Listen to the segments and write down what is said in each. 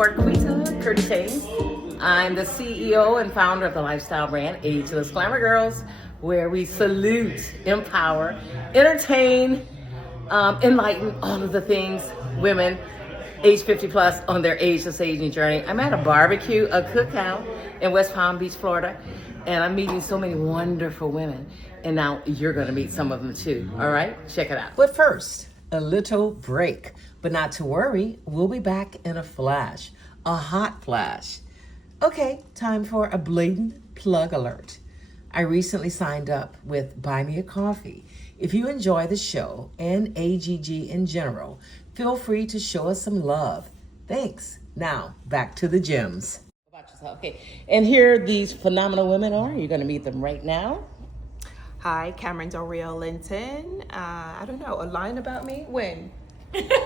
Marqueeta Curtis-Haynes. I'm the CEO and founder of the lifestyle brand Ageless Glamour Girls, where we salute, empower, entertain, enlighten all of the things women age 50 plus on their ageless aging journey. I'm at a barbecue, a cookout in West Palm Beach, Florida, and I'm meeting so many wonderful women. And now you're going to meet some of them too. All right, check it out. But first, a little break. But not to worry, we'll be back in a flash, a hot flash. Okay, time for a blatant plug alert. I recently signed up with Buy Me a Coffee. If you enjoy the show and AGG in general, feel free to show us some love. Thanks. Now, back to the gems. About yourself. Okay, and here these phenomenal women are. You're going to meet them right now. Hi, Cameron Del Rio Linton. I don't know, a line about me? When?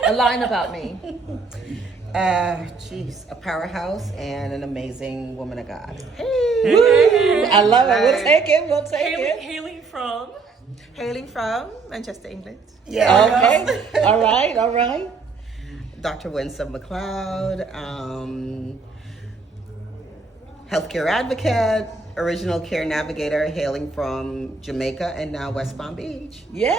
A line about me. She's a powerhouse and an amazing woman of God. Hey. I love it. We'll take it. We'll take it. Hailing from Manchester, England. Yeah. Okay. All right. Dr. Winsome McLeod, healthcare advocate, original care navigator, hailing from Jamaica and now West Palm Beach. Yeah.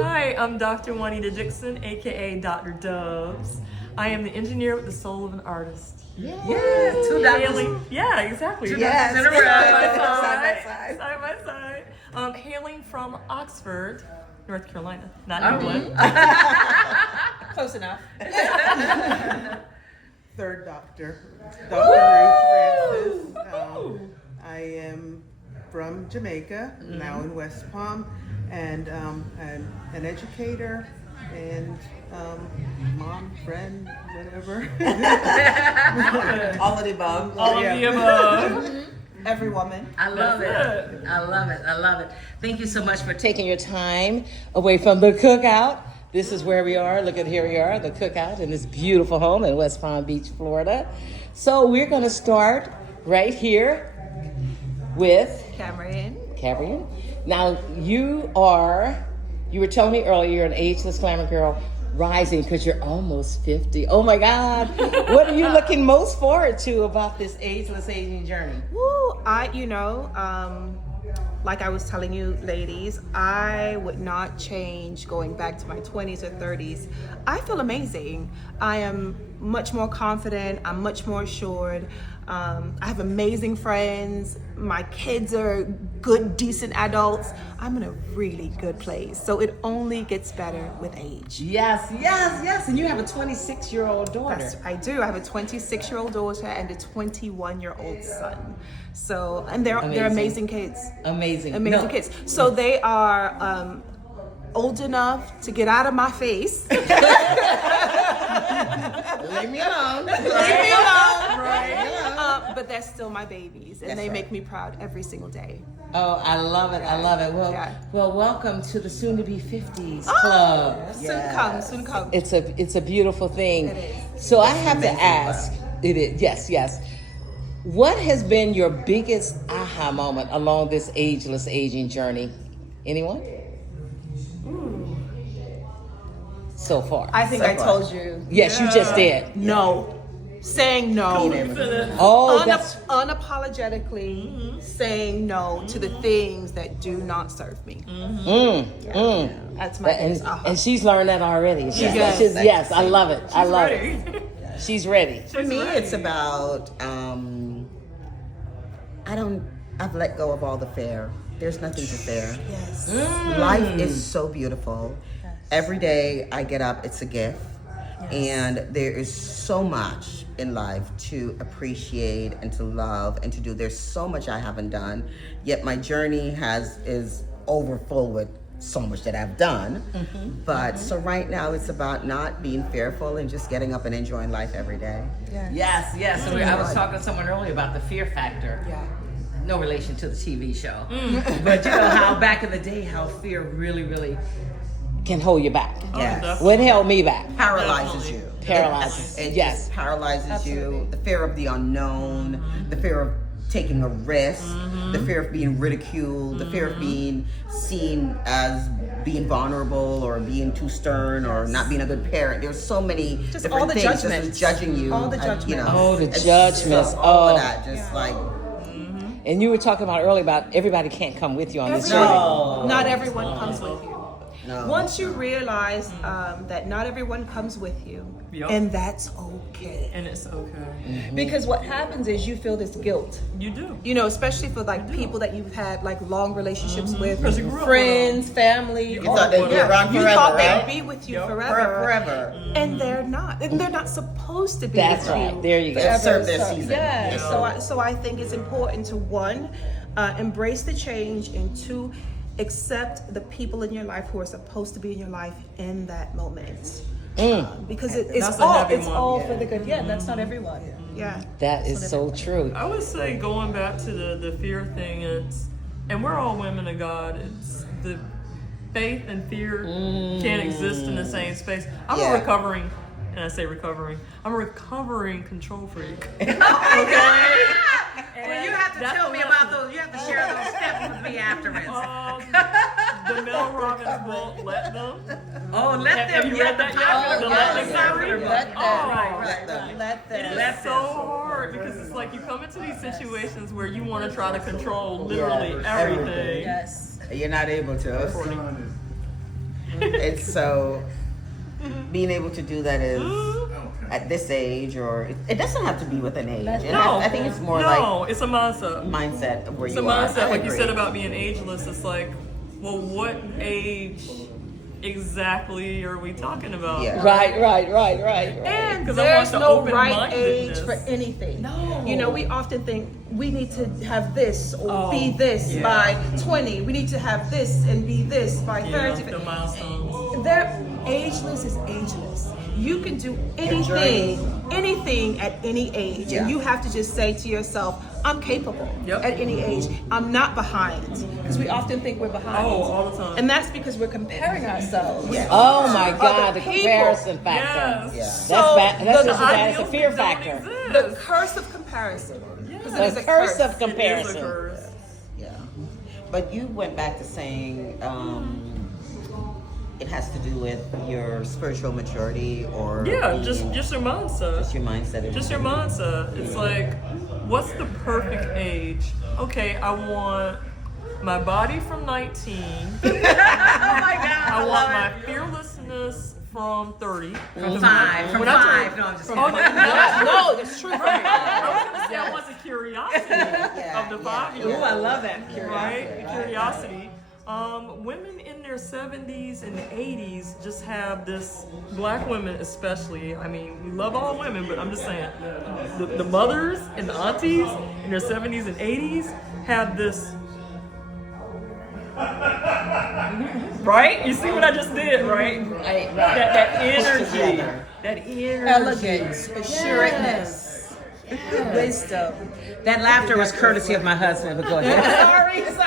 Hi, I'm Dr. Juanita Dixon, aka Dr. Dubs. I am the engineer with the soul of an artist. Yeah. Two doctors. Yeah, exactly. Yes. Side by Side by side. Hailing from Oxford, North Carolina. Not England. Close enough. Third Doctor, Dr. Ruth Francis. I am from Jamaica, now in West Palm, and I'm an educator and mom, friend, whatever. All of the above. All of the above. Every woman. I love it. I love it. Thank you so much for taking your time away from the cookout. This is where we are. Look at here we are, the cookout in this beautiful home in West Palm Beach, Florida. So we're going to start right here with Cameron. Now you were telling me earlier you're an ageless glamour girl rising because you're almost 50. Oh my God. What are you looking most forward to about this ageless aging journey? Woo, like I was telling you ladies, I would not change going back to my 20s or 30s. I feel amazing. I am much more confident. I'm much more assured. I have amazing friends. My kids are good, decent adults. I'm in a really good place. So it only gets better with age. Yes. And you have a 26-year-old daughter. I do. I have a 26-year-old daughter and a 21-year-old son. So, and they're amazing kids. Amazing Kids. So they are old enough to get out of my face. Leave me alone. But they're still my babies, and they make me proud every single day. Oh, I love it. Well, welcome to the soon-to-be 50s club. Soon come. It's a beautiful thing. It is. So I have to ask. It is. Yes. What has been your biggest aha moment along this ageless aging journey? Anyone? So far. I think I told you. Yes, you just did. No. Saying no. Oh, that's Unapologetically saying no to the things that do not serve me. That's my biggest aha. and she's learned that already. Yes, I love it. I love it. She's ready. For me, it's about I've let go of all the fear. There's nothing to fear. Yes. Life is so beautiful. Yes. Every day I get up, it's a gift. Yes. And there is so much in life to appreciate and to love and to do. There's so much I haven't done, yet my journey is overfull with so much that I've done. So right now it's about not being fearful and just getting up and enjoying life every day. Yes. So I was talking to someone earlier about the fear factor. Yeah. No relation to the TV show. But you know how back in the day, how fear really can hold you back. Yes. What held me back? Paralyzes you. It just paralyzes you. The fear of the unknown, the fear of taking a risk, the fear of being ridiculed, the fear of being seen as being vulnerable or being too stern or not being a good parent. There's so many Just different all the things. judgments. Just judging you. All the You know, judgments. Oh, the It's judgments. all Oh. of that. Just like, And you were talking about earlier about everybody can't come with you on this journey. no. Not everyone comes with you. No. Once you realize that not everyone comes with you, Yep. and that's okay. And it's okay. Because what happens is you feel this guilt. You do. You know, especially for like people that you've had like long relationships with, 'Cause you grew up friends, family. You all thought they'd that. be around You forever, thought right? they'd be with you Yep. forever. Forever. And they're not. And they're not supposed to be That's with right. you. There you go. forever. Serve their So- season. Yeah. Yeah. So I think it's important to one, embrace the change, and two, accept the people in your life who are supposed to be in your life in that moment. Because it's That's a all heavy it's one. all for the good. Yeah, that's not everyone. Yeah. That is so true. I would say going back to the fear thing, and we're all women of God. It's the faith and fear can't exist in the same space. I'm Yeah. a recovering, and I say recovering, I'm a recovering control freak. Well, you have to That's tell me what- about those. You have to share those steps with me afterwards. The Mel Robbins won't let them. Oh, let Have them you get read the that yet? power. The Yes, Let Them I Go? read Let it. them. Oh, right. Let them. It Let is so hard because it's like you come into these situations where you want to try to control literally everything. Yes. You're not able to. It's so being able to do that is at this age, or it doesn't have to be with an age. I think it's more like it's a mindset. mindset of where It's you a are. mindset, I like you agree. said about being ageless. It's like, well, what age exactly are we talking about? Yeah. Right. And 'Cause I there's want the no right open-mindedness. age for anything. No. You know, we often think we need to have this or Oh, be this yeah. by 20. We need to have this and be this by Yeah, 30. the milestones. Their ageless is ageless. You can do anything at any age. Yeah. And you have to just say to yourself, I'm capable Yep. at any age. I'm not behind. Because we often think we're behind. Oh, all the time. And that's because we're comparing ourselves. Oh my God, the people. comparison factor. Yes. Yeah. That's So, bad. That's the just as bad as the Ideals fear don't factor. exist. The curse of comparison. 'Cause it is The a curse of It is a comparison. curse. Yeah. But you went back to saying it has to do with your spiritual maturity or Yeah, being- just your mindset. just your mindset. Just your mindset. It's like, what's the perfect age? Okay, I want my body from 19. Oh my God, I want my fearlessness from 30. From 5. From When I 5. turn- No, I'm just Oh, kidding. No, that's true. I was gonna say I want the curiosity of the 5-year-old. Ooh, I love that Right? curiosity. The curiosity. Women in their 70s and 80s just have this, black women especially, I mean, we love all women, but I'm just saying, the mothers and the aunties in their 70s and 80s have this, right? You see what I just did, right? That energy. That energy. Elegance, assuredness, wisdom. That laughter was courtesy of my husband, but go ahead. Sorry. Just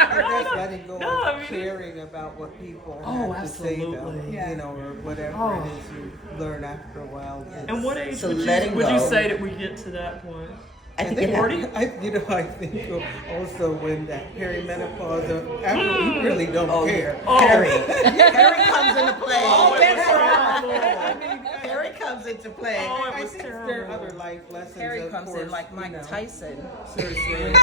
letting go No, I of mean- caring about what people Oh, have to say, though, absolutely. Yeah. you know, or whatever it is you learn after a while. And what age So would letting you go. say that we get to that point? I think it 40? I think also when that perimenopause, after you really don't care. Harry. Harry comes into play. Oh, it was terrible. Harry comes into play. Oh, it I was think there are terrible. other life lessons. Harry of comes course, in like you Mike know. Tyson, Seriously.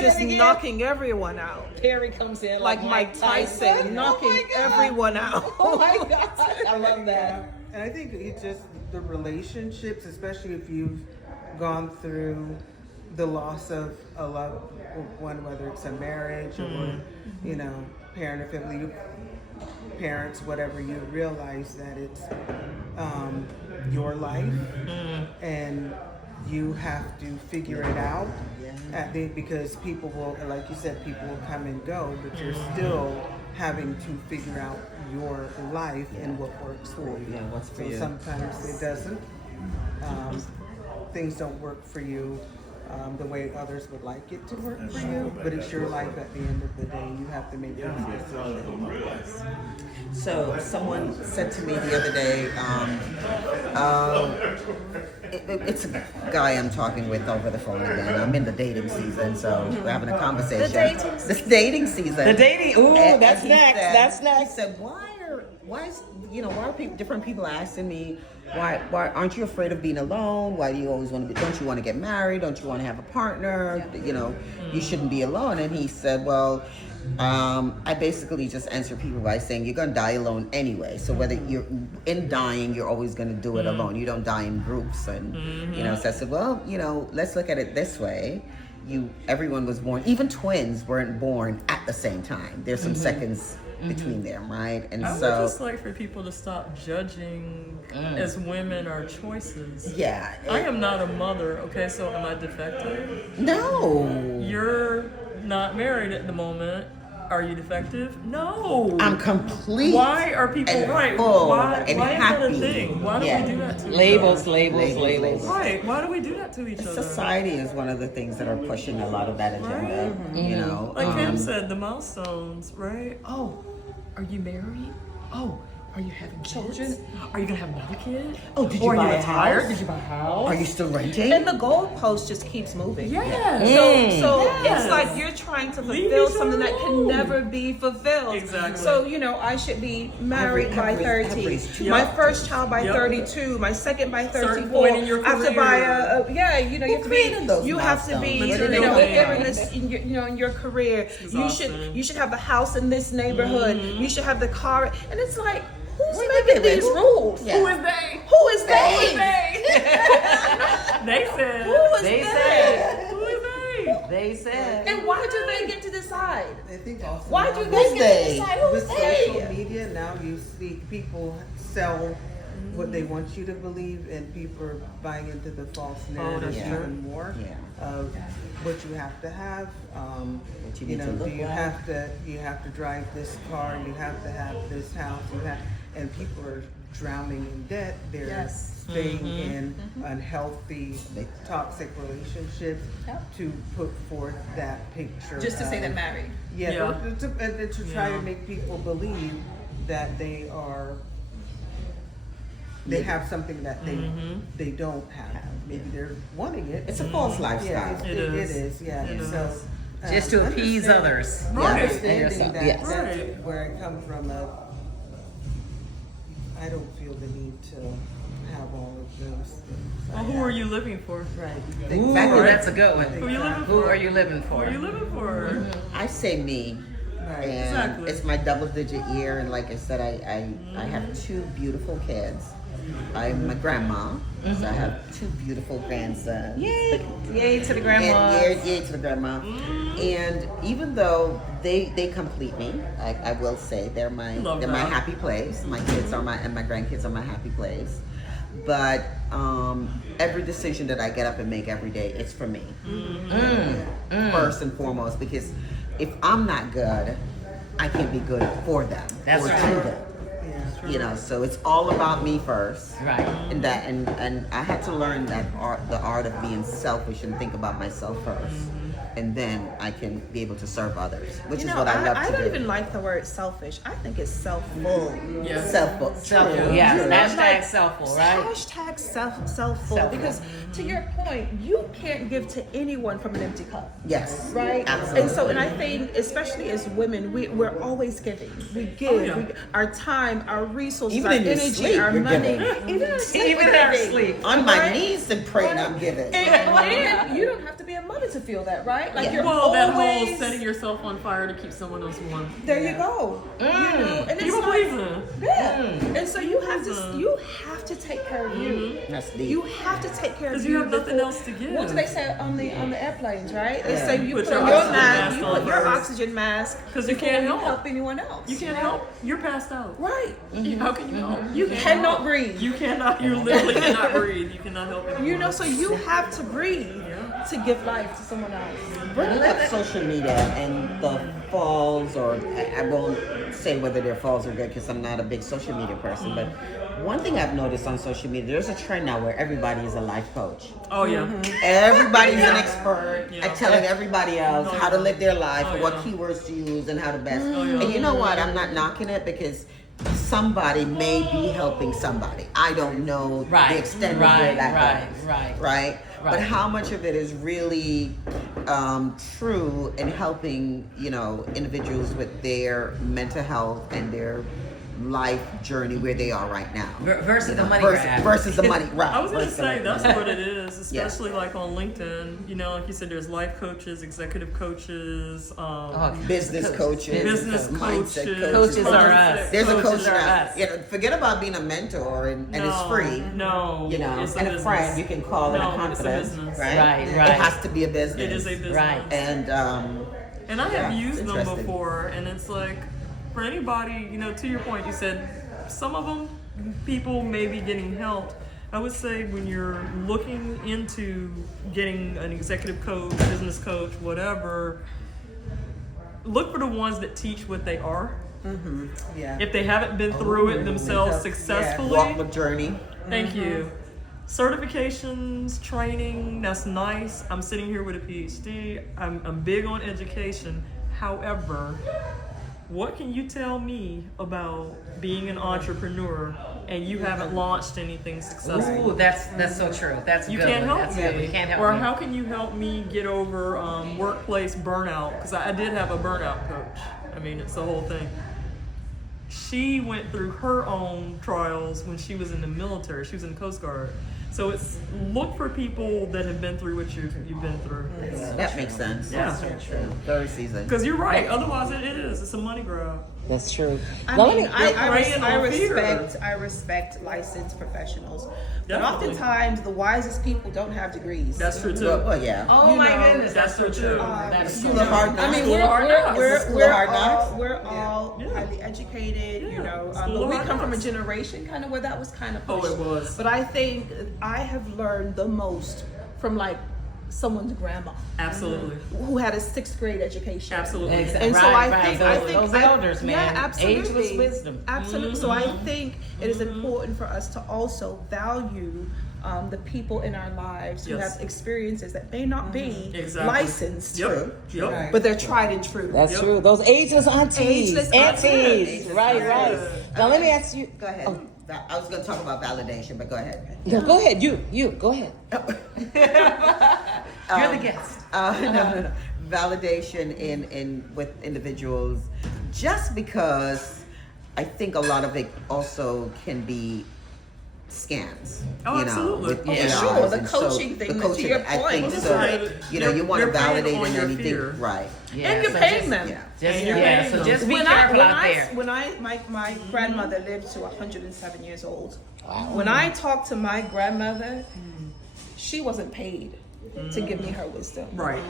just knocking everyone out. Perry comes in Like Mike Tyson, knocking everyone out. Oh my God, I love that. And I think it's just the relationships, especially if you've gone through the loss of a loved one, whether it's a marriage or, you know, parent or family, parents, whatever, you realize that it's your life and you have to figure it out because people will, like you said, people will come and go, but you're still having to figure out your life and what works for you. Yeah, what's for so you. sometimes it doesn't. Things don't work for you the way others would like it to work for you, but it's your life at the end of the day. You have to make those decisions. So someone said to me the other day, it's a guy I'm talking with over the phone again. I'm in the dating season, so we're having a conversation. The dating season. The dating. Ooh, that's he next. said- That's next. He said, why are different people asking me, why aren't you afraid of being alone? Why do you always want to be? Don't you want to get married? Don't you want to have a partner? You shouldn't be alone. And he said, well. I basically just answer people by saying you're gonna die alone anyway. So whether you're in dying, you're always gonna do it alone. You don't die in groups, and So I said, well, let's look at it this way. Everyone was born. Even twins weren't born at the same time. There's some seconds between them, right? And I would so just like for people to stop judging as women our choices. yeah, I am not a mother, okay? So am I defective? no. You're not married at the moment. Are you defective? No. I'm complete. Why are people and right? full Why and is that happy. a thing? Why do we do that to Labels, each other? labels. Right. Why do we do that to each other? Society is one of the things that are pushing a lot of that agenda. Like Kim said, the milestones, right? Oh, are you married? Oh, are you having children? Are you gonna have another kid? Oh, did you or buy are you a retired? house? Did you buy a house? Are you still renting? And the goalpost just keeps moving. Yes. So Yes. it's like you're trying to Leave fulfill each something other that can alone. never be fulfilled. Exactly. So, I should be married by 30. every's too My Yep. first child by Yep. 32. My second by Certain 34. point in your I have to buy career. you have to created be, those you have to be, milestones? in your career. Exhausting. You should have the house in this neighborhood. You should have the car. And it's like, who's Wait, making wait, these who- rules? Yeah. Who is they? Who is they? They said. Who is They they? said. Who is they? They said. And why do they get to decide? I think also Why now do Who's they get they? to decide who's with social they? media, now you see people sell what they want you to believe, and people are buying into the false narrative that's true. even more Yeah. of what you have to have. What you need to look do you like. have to drive this car? You have to have this house. And people are drowning in debt. They're Yes. staying in unhealthy, toxic relationships to put forth that picture. Just to say of- they're married. Yeah, Yeah. to try Yeah. to make people believe that they have something that they don't have. Maybe they're wanting it. It's a false lifestyle. Yeah, It it is. is. Yeah. It So is. Just to appease understand- others. Right. Understanding Yourself, that yes. that's Right. where it comes from. I don't feel the need to have all of those things. Well, who are you living for? Right. Ooh, Exactly. that's a good one. Who are you living Who for? are you living Who for? are you living for? I say me. Right. And Exactly. it's my double-digit year, and like I said, I have two beautiful kids. I'm a grandma, so I have two beautiful grandsons. Yay to the grandma. And yay to the grandma. And even though they complete me, I will say they're my Love my that. happy place. My kids are my grandkids are my happy place. But every decision that I get up and make every day, it's for me. First and foremost, because if I'm not good, I can't be good for them That's or right. to them. So it's all about me first. Right. And I had to learn the art of being selfish and think about myself first. And then I can be able to serve others, which is what I love I to don't do. even like the word selfish. I think it's self-full. Yeah. Self-full. Self-full. Yeah. You know, Hashtag like, self-full, right? Hashtag self-full. Self-full. Because to your point, you can't give to anyone from an empty cup. Yes. Right? Absolutely. And I think, especially as women, we're always giving. We give. yeah. Our time, our resources, Even our in your energy, sleep, our you're money. giving. Even in sleep. Even we're in our giving. sleep. On my Right? knees and praying, I'm giving. And you don't have to be a mother to feel that, right? Like Yeah. you're Well, that whole always setting yourself on fire to keep someone else warm. there. You go. You know, and it's People not. pleasing. Yeah. And so you have to take care of you. That's deep. You have to take care of Because you. you have nothing before- else to give. What do they say on the airplanes, right? They say you Put put your on your oxygen mask, mask you on put your first. oxygen mask 'Cause you before can't help. help anyone else. You can't help. You're passed out. Right. How can you help? You can't cannot help. breathe. You cannot. You literally cannot breathe. You cannot help anyone. You know, so you have to breathe to give life to someone else. Bringing up social media and the falls, or I won't say whether they're falls or good because I'm not a big social media person, but one thing I've noticed on social media, there's a trend now where everybody is a life coach. Oh yeah. Everybody's an expert Yeah. at telling everybody else how to live their life and what yeah. keywords to use and how to best. Oh, yeah. And you know what? I'm not knocking it because somebody may be helping somebody. I don't know the extent of where that goes. Right? But how much of it is really true in helping, individuals with their mental health and their life journey where they are right now Versus the money versus the money, right? I was gonna versus the say money. that's what it is, especially like on LinkedIn. Like you said, there's life coaches, executive coaches, business coaches, business mindset coaches. Coaches are us. There's a coach Coaches are now. us. Forget about being a mentor and it's free. No, it's and a business. friend you can call in a No, it's a confidence, business. right? It has to be a business. It is a business. Right. And And I have used them interesting. before, and it's like, for anybody, to your point, you said some of them, people may be getting help. I would say when you're looking into getting an executive coach, business coach, whatever, look for the ones that teach what they are. Mm-hmm. Yeah. If they haven't been through it themselves successfully, walk the journey. thank you. Certifications, training, that's nice. I'm sitting here with a PhD. I'm big on education. However, what can you tell me about being an entrepreneur and you haven't launched anything successful? Ooh, that's so true. That's You good. can't help That's me. good. You can't help Or me. how can you help me get over workplace burnout? Because I did have a burnout coach. I mean, it's the whole thing. She went through her own trials when she was in the military. She was in the Coast Guard. So it's look for people that have been through what you've been through. That makes sense. Yeah. That's so true. Third season. Because you're right. Otherwise, it is. It's a money grab. That's true. I Well, mean, let me- I respect licensed professionals, but Definitely. oftentimes the wisest people don't have degrees. That's true too. Well, yeah. Oh you my know, goodness, that's so true. That is so School of true. Hard Knocks. I mean, School of Hard Knocks. School of Hard Knocks. we're all highly educated, Yeah. School but of we Hard come from a Knocks. generation kind of where that was kind of Oh, pushed. it was. But I think I have learned the most from like someone's grandma Absolutely. who had a 6th grade education. Absolutely. Exactly. And so Right, I right. think, Those elders, man. Yeah, absolutely. Ageless wisdom. Absolutely. So I think it is important for us to also value the people in our lives who Yes. have experiences that may not be Exactly. licensed, Yep. Yep. but they're tried and true. That's Yep. true. Those ageless aunties. Ageless aunties. Aunties. Right, right. Now let me ask you. Go ahead. I was going to talk about validation, but go ahead. No, go ahead. You go ahead. You're the guest. No. Validation in with individuals, just because I think a lot of it also can be scams. Oh, absolutely. with Yeah. AIs. Sure, the And so coaching thing, the to coaching, your I think point. so. Right. You know, you want to You're preying validate on in your anything, fear. right? Yeah, And you're so paying just- them. Yeah. Just, And you're yeah, paying so them. just be careful out there. My grandmother lived to 107 years old. When I talked to my grandmother, she wasn't paid to give me her wisdom. Right.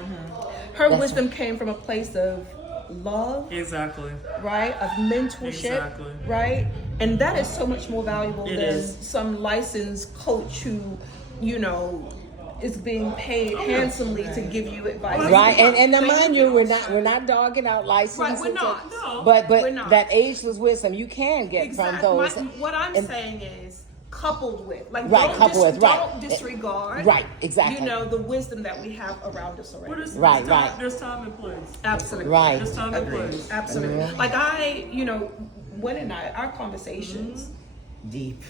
Her wisdom came from a place of love, Exactly. right? Of mentorship, Exactly. right? And that is so much more valuable It than is. some licensed coach who, is being paid handsomely to give you advice. Right, and now Thank mind you, we're not dogging out license. Right, we're not. No. But We're not. that ageless wisdom you can get from those. What I'm and- saying is coupled with, like, Right, don't, coupled with, right. don't disregard, Right, exactly. the wisdom that we have around us Well, already. there's Right. There's time and place. Absolutely. Right. There's time and place. Absolutely. Yeah. Like Gwen and I, our conversations. Deep.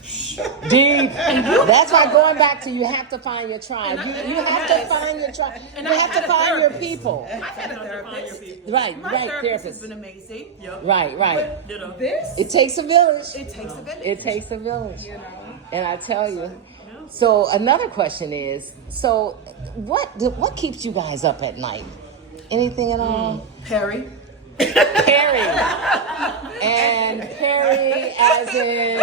Deep. That's why going back to you have to find your tribe. You have to Yes. find your tribe. And You I have had to a find your therapist. people. I've had a Find your therapist. people. Right, My right, therapist has therapist. been amazing. Yep. Right, right. But Ditto. this, It takes a village. it takes a village. It takes a village. You know. And I tell you. So another question is, so what keeps you guys up at night? Anything at all? Perry. Perry. And Perry as in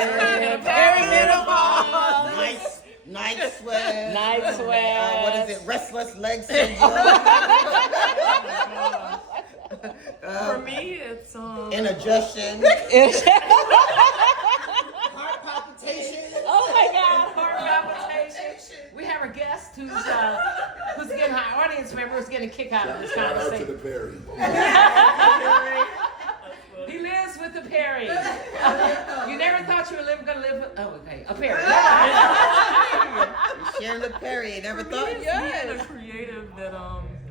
perimenopause. Night sweat. Night sweat. What is it? Restless leg syndrome. For me, it's Indigestion. Heart palpitations. Oh my God, heart palpitation. We have a guest who's getting high. getting a kick out of this Shout out to the conversation. Perry. He lives with the Perry. You never thought you were gonna live with, oh, okay, a Perry. Sharon Perry, never thought. Being a creative that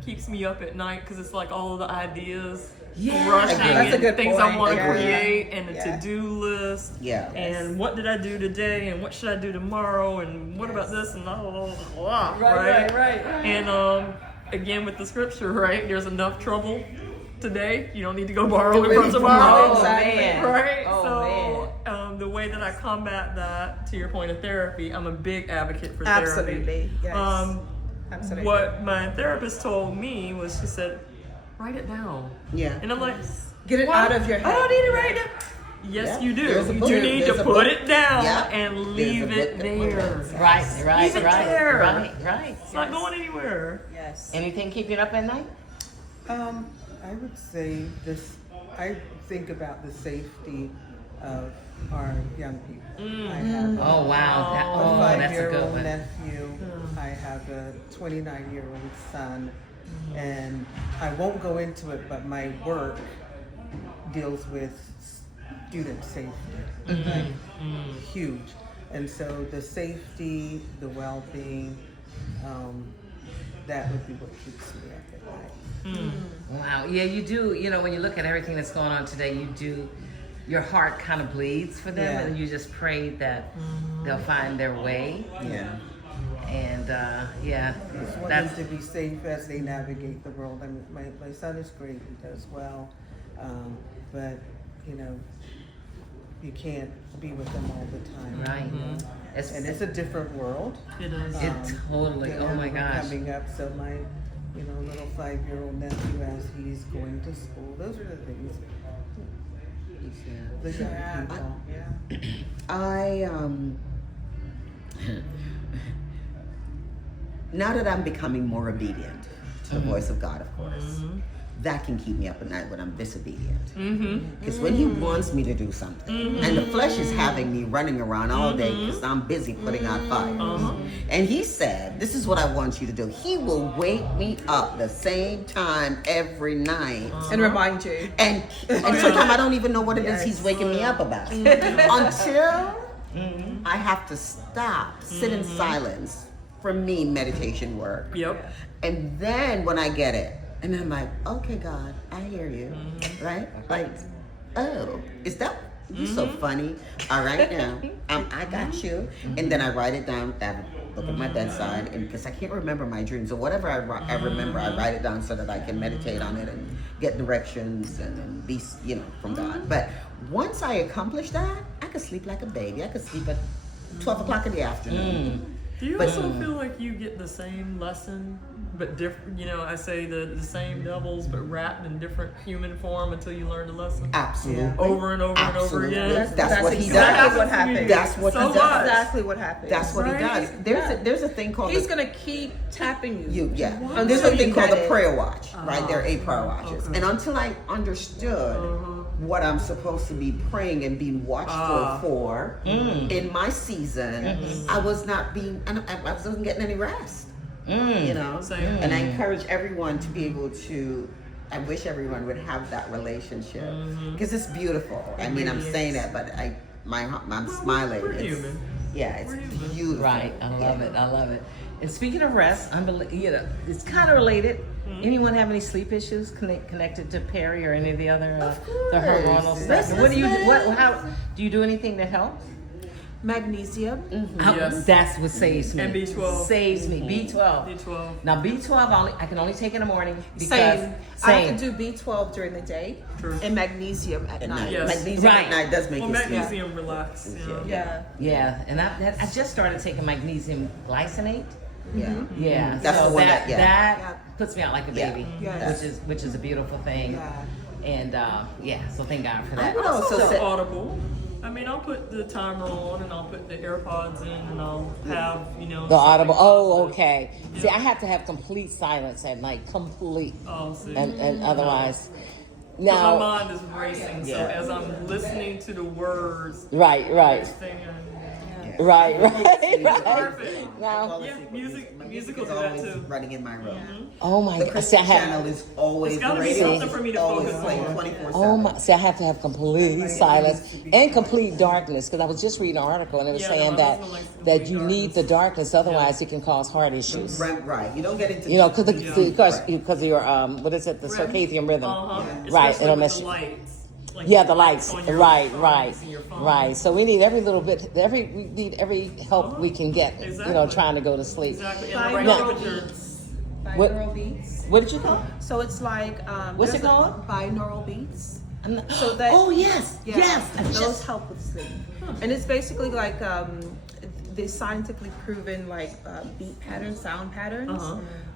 keeps me up at night because it's like all of the ideas rushing That's a and good things I point. want to Yeah. create and a Yeah. to-do list. Yeah. And what did I do today and what should I do tomorrow and what about this and blah, Right. And again with the scripture, right? There's enough trouble today. You don't need to go borrow it from tomorrow. Oh, man. Right? Oh, So the way that I combat that, to your point of therapy, I'm a big advocate for therapy. Absolutely. Yes. Absolutely. What my therapist told me was, she said, write it down. Yeah. And I'm like, Get it "What? out of your head. I don't need to write it down. Yes, Yeah. you do. There's a book. You need There's to a put book. it down Yeah. and There's leave a it book that puts there. Right. Leave it there. Right. It's not going anywhere. Yes. Anything keeping you up at night? I would say this. I think about the safety of our young people. I have Oh, wow. a That's a good 5-year-old one. nephew. I have a 29-year-old son, and I won't go into it, but my work deals with student safety, like huge. And so the safety, the well-being, that would be what keeps me up at night. Wow. Yeah, you do. You know, when you look at everything that's going on today, your heart kind of bleeds for them, Yeah. and you just pray that they'll find their way. Yeah. And yeah, Just want that's them to be safe as they navigate the world. I mean, my son is great, he does well, but you know, you can't be with them all the time. right. And it's a different world. It is. It totally. that Oh my we're gosh. Coming up, so my, little 5-year-old nephew, as he's going to school, those are the things. The young people. I now that I'm becoming more obedient to the voice of God, of course, that can keep me up at night when I'm disobedient. Because when He wants me to do something, and the flesh is having me running around all day because I'm busy putting out fires, and He said, "This is what I want you to do." He will wake me up the same time every night. And remind you. And sometimes I don't even know what it is He's waking me up about. Until I have to stop, sit in silence. For me, meditation work. Yep. And then when I get it, and I'm like, okay, God, I hear you. Right? Like, oh, is that, you're so funny. All right now, I got you. And then I write it down, I look at my bedside, and because I can't remember my dreams, or whatever I remember, I write it down so that I can meditate on it and get directions and be, from God. But once I accomplish that, I could sleep like a baby. I could sleep at 12 o'clock in the afternoon. Do you also feel like you get the same lesson, but different? I say the same devils, but wrapped in different human form until you learn the lesson. Absolutely. Over and over and over Absolutely. again. That's what he exactly does. what happens. That's what So he much. does. Exactly what happens. That's what he does. There's a thing called He's gonna keep tapping you. yeah. Until And there's a thing you called get the it. prayer watch, right? There are 8 prayer watches. And until I understood what I'm supposed to be praying and being watchful for in my season, I was not being, I wasn't getting any rest. Same. And I encourage everyone to be able to, I wish everyone would have that relationship because it's beautiful. I mean, I'm saying that, but I'm smiling. We're It's- human. Yeah, it's We're human. beautiful. Right. I love it. I love it. And speaking of rest, it's kind of related. Anyone have any sleep issues connected to Perry or any of the other the hormonal stuff? What do you do? How do you do anything that helps? Magnesium. Yes. That's what saves me. And B12. Saves me. B12. B12. Now B12 I can only take in the morning because Same. I same. can do B12 during the day True. and magnesium at At night. night. Yes. Magnesium Right. at night does make Well, you sleep. magnesium relax. Yeah. Yeah, and I just started taking magnesium glycinate. Yeah. Yeah, That's so the one that yeah. puts me out like a Yeah. baby, Yes. which is a beautiful thing. Yeah. And so thank God for that. I would also Also say, audible. I mean, I'll put the timer on and I'll put the AirPods in and I'll have, The audible. Oh, okay. See, I have to have complete silence at night, complete, Oh, see. and otherwise. My Now, mind is racing, so Yeah. as I'm listening to the words, right. everything, Right. Perfect. Now, Yeah, music will is do that always too. running in my room. oh my The God. Christian channel is always It's gotta the be radio something for me to always focus playing on. 24/7. Oh my! See, I have to have complete silence and complete darkness because I was just reading an article and it was Yeah, saying my that husband likes that complete you need the darkness, otherwise it can cause heart issues. Right. You don't get into You know, because of your what is it, the circadian rhythm, right? Especially It'll with mess the you. lights. Like Yeah, the lights. on your Right, phones and your phone. right. So we need every little bit. We need every help we can get. You know, Exactly. trying to go to sleep. Exactly. And the right Now- temperature. What- Binaural beats. What did you call it? So it's like What's there's it called? Binaural beats. I'm not- So that oh yes, yeah, yes. I those just- help with sleep. And it's basically like the scientifically proven like beat patterns, sound patterns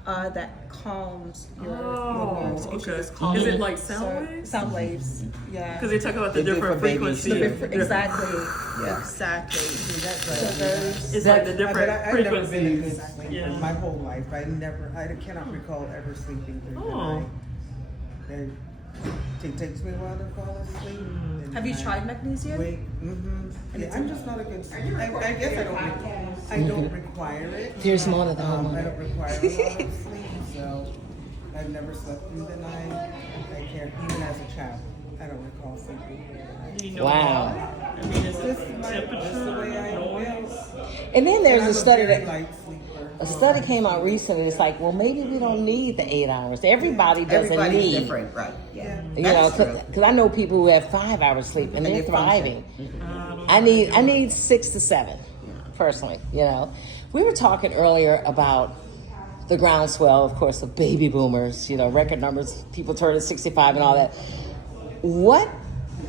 that calms your nerves. Gives you Okay. this calming- Is it like sound waves? Sound waves. Yeah. Because they talk about the They do different for babies, frequencies. too. Exactly. Yeah. Exactly. So there's It's like the different I've never been a frequencies. good sleeper Yeah. my whole life. I cannot recall ever sleeping through the Oh. night. It takes me a while to fall asleep. and Have you I tried magnesium? Wait, yeah, I'm just not a good sleeper. I guess I don't require it. There's more to the whole I one. don't require a lot of sleep, so I've never slept through the night. I can't, even as a child, I don't recall sleeping through the night. Do you know Wow. why? I mean, is Just it that's the temperature, way I noise? feel. And then there's I'm a study very that light sleeper. a study came out recently. It's like, well, maybe we don't need the 8 hours. Everybody doesn't Everybody's need. different, right? Yeah. You That's know, true. because I know people who have 5 hours sleep and they're they function. thriving. I need 6 to 7, personally. You know, we were talking earlier about the groundswell, of course, of baby boomers. You know, record numbers, people turning 65 and all that. What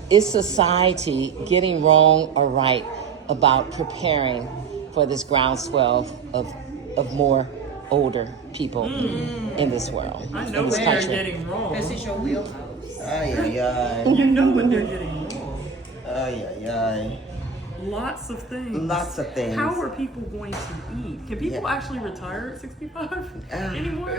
is society getting wrong or right about preparing for this groundswell of more older people in this world, I in know this what they're country? getting wrong. This is your wheelhouse. Ay. You know what they're getting wrong. Ay. Lots of things. Lots of things. How are people going to eat? Can people Yeah. actually retire at 65 anymore?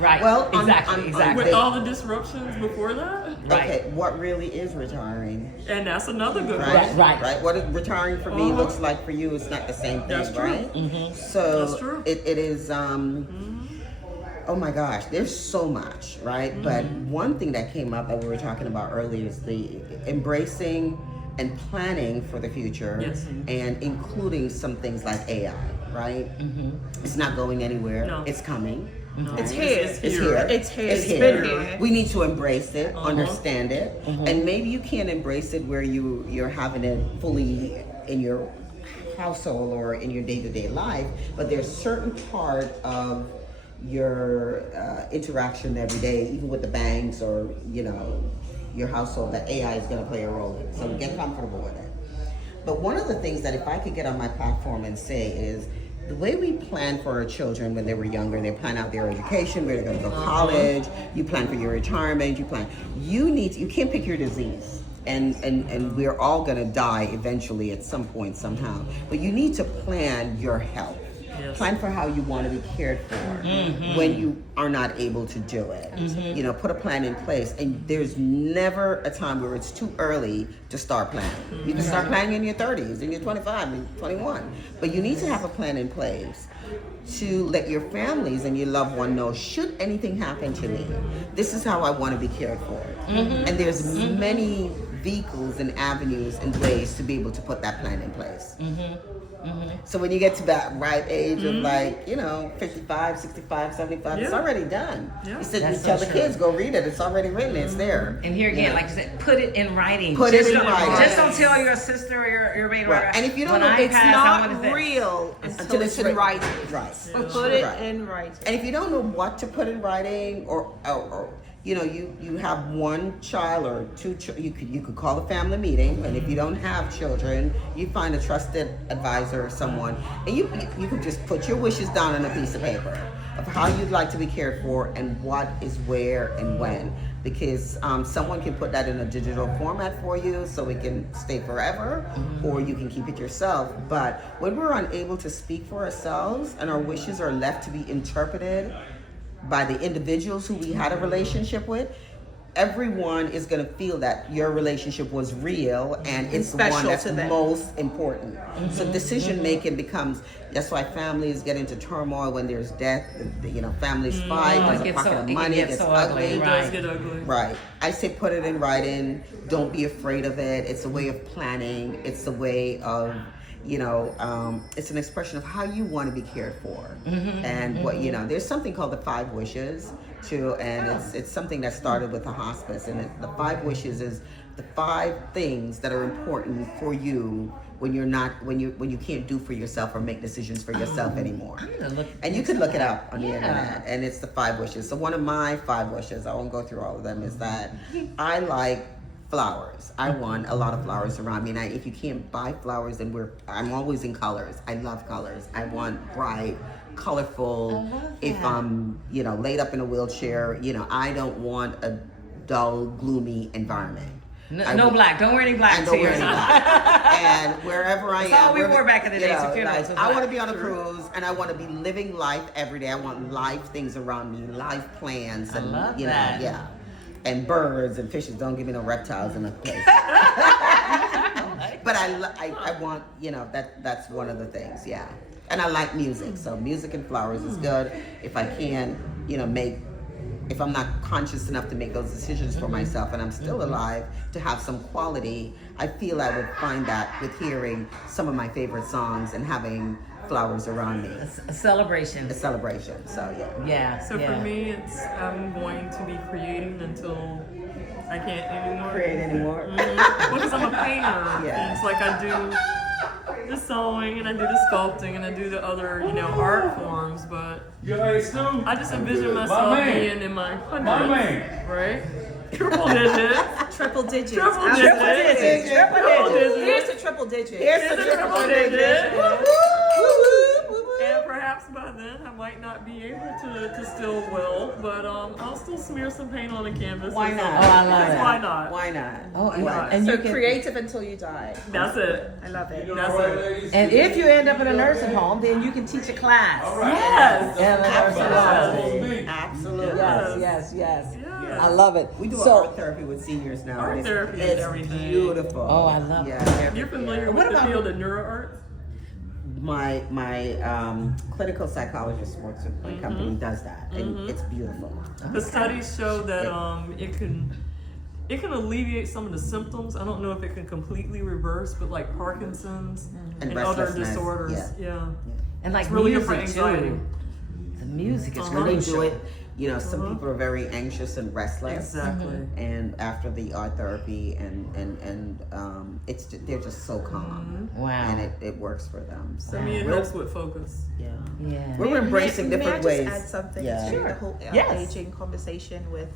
Right. Well, exactly. With all the disruptions before that? Okay, what really is retiring? And that's another good Right? one. Right. What is retiring for me looks like for you is not the same thing, That's true. right? So That's true. it is oh my gosh, there's so much, right? But one thing that came up that we were talking about earlier is the embracing and planning for the future, Yes. and including some things like AI, right? It's not going anywhere. No. It's coming. No. It's here. It's here. It's here. It's It's here. been here. We need to embrace it, understand it, and maybe you can't embrace it where you're having it fully in your household or in your day-to-day life, but there's certain part of your interaction every day, even with the banks or your household, that AI is going to play a role in. So get comfortable with it. But one of the things that if I could get on my platform and say is, the way we plan for our children when they were younger, they plan out their education, where they're going to go to college, you plan for your retirement, you can't pick your disease. And we're all going to die eventually at some point somehow. But you need to plan your health. Yes. Plan for how you want to be cared for when you are not able to do it. Put a plan in place. And there's never a time where it's too early to start planning. You can start planning in your 30s, in your 25, and 21. But you need to have a plan in place to let your families and your loved one know, should anything happen to me, this is how I want to be cared for. And there's many vehicles and avenues and ways to be able to put that plan in place. So when you get to that right age of 55, 65, 75, it's Yeah. already done. Yeah. You said you That's tell so the true. kids, go read it. It's already written. It's there. And here again, like you said, put it in writing. Put it Just in don't- writing. Just don't tell your sister or your baby. Right. And if you don't when know, I It's pass, I want not this. real until it's in written. writing. Right. Put it Right. in writing. And if you don't know what to put in writing, or you have one child or two, you could call a family meeting. And if you don't have children, you find a trusted advisor or someone, and you could just put your wishes down on a piece of paper of how you'd like to be cared for and what is where and when. Because someone can put that in a digital format for you so it can stay forever, or you can keep it yourself. But when we're unable to speak for ourselves and our wishes are left to be interpreted by the individuals who we had a relationship with, everyone is going to feel that your relationship was real and it's the one special that's to them. most important. So decision making becomes, that's why families get into turmoil when there's death. Families fight, Oh, there's it a gets pocket so- of it money, gets it gets so ugly. ugly, It right. does get ugly. Right. I say put it in writing. Don't be afraid of it. It's a way of planning. It's a way of, it's an expression of how you want to be cared for. And what, there's something called the 5 wishes too. And it's something that started with the hospice. And the 5 wishes is the 5 things that are important for you when you can't do for yourself or make decisions for yourself anymore. And you can look it up on the internet, and it's the 5 wishes. So one of my 5 wishes, I won't go through all of them, is that I like flowers. I want a lot of flowers around me, and if you can't buy flowers, then I'm always in colors. I love colors. I want bright, colorful. If I'm laid up in a wheelchair, I don't want a dull, gloomy environment. No black. Don't wear any black. And don't wear any black. And wherever I am. That's all we wore back in the days of funerals. I want to be on a cruise, and I want to be living life every day. I want life things around me, life plans, and I love that. yeah, and birds and fishes. Don't give me no reptiles in the place. But I want that's one of the things. Yeah, and I like music, so music and flowers is good. If I can, if I'm not conscious enough to make those decisions for myself and I'm still alive to have some quality, I feel I would find that with hearing some of my favorite songs and having flowers around me. A celebration. A celebration, so yeah. Yeah. So for me, I'm going to be creating until I can't anymore. Create anymore? Because I'm a painter. Yeah. And it's like I do the sewing and I do the sculpting and I do the other, art forms, but I just envision myself being in my hundreds, right? Triple digits. Triple digits. Triple Absolutely. digits. Triple digits. Here's the triple digits. Here's the triple digits. And perhaps by then I might not be able to still weld, but I'll still smear some paint on the canvas. Why not? Oh, I love it. Why not? Why not? Oh, Why? and So you can, creative until you die. That's it. I love it. That's it. And if you end up in a nursing home, then you can teach a class. Yes. In the nursing home. Absolutely. Yes. Yes. I love it. We do So, art therapy with seniors now. Art and therapy it's is everything. beautiful. Oh, I love yeah. You're familiar What with the about- field of neuroarts? My clinical psychologist works with my company, does that, and it's beautiful. The studies show that it can alleviate some of the symptoms. I don't know if it can completely reverse, but like Parkinson's and other restlessness, disorders. Yeah. and like It's really good for music anxiety. too. The music is When they crucial. do it, some people are very anxious and restless. Exactly. And after the art therapy, and they're just so calm. Wow. And it works for them. So me, it helps with focus. Yeah. Yeah. We're embracing different May I ways. just add something Yeah. to the whole Yes. aging conversation with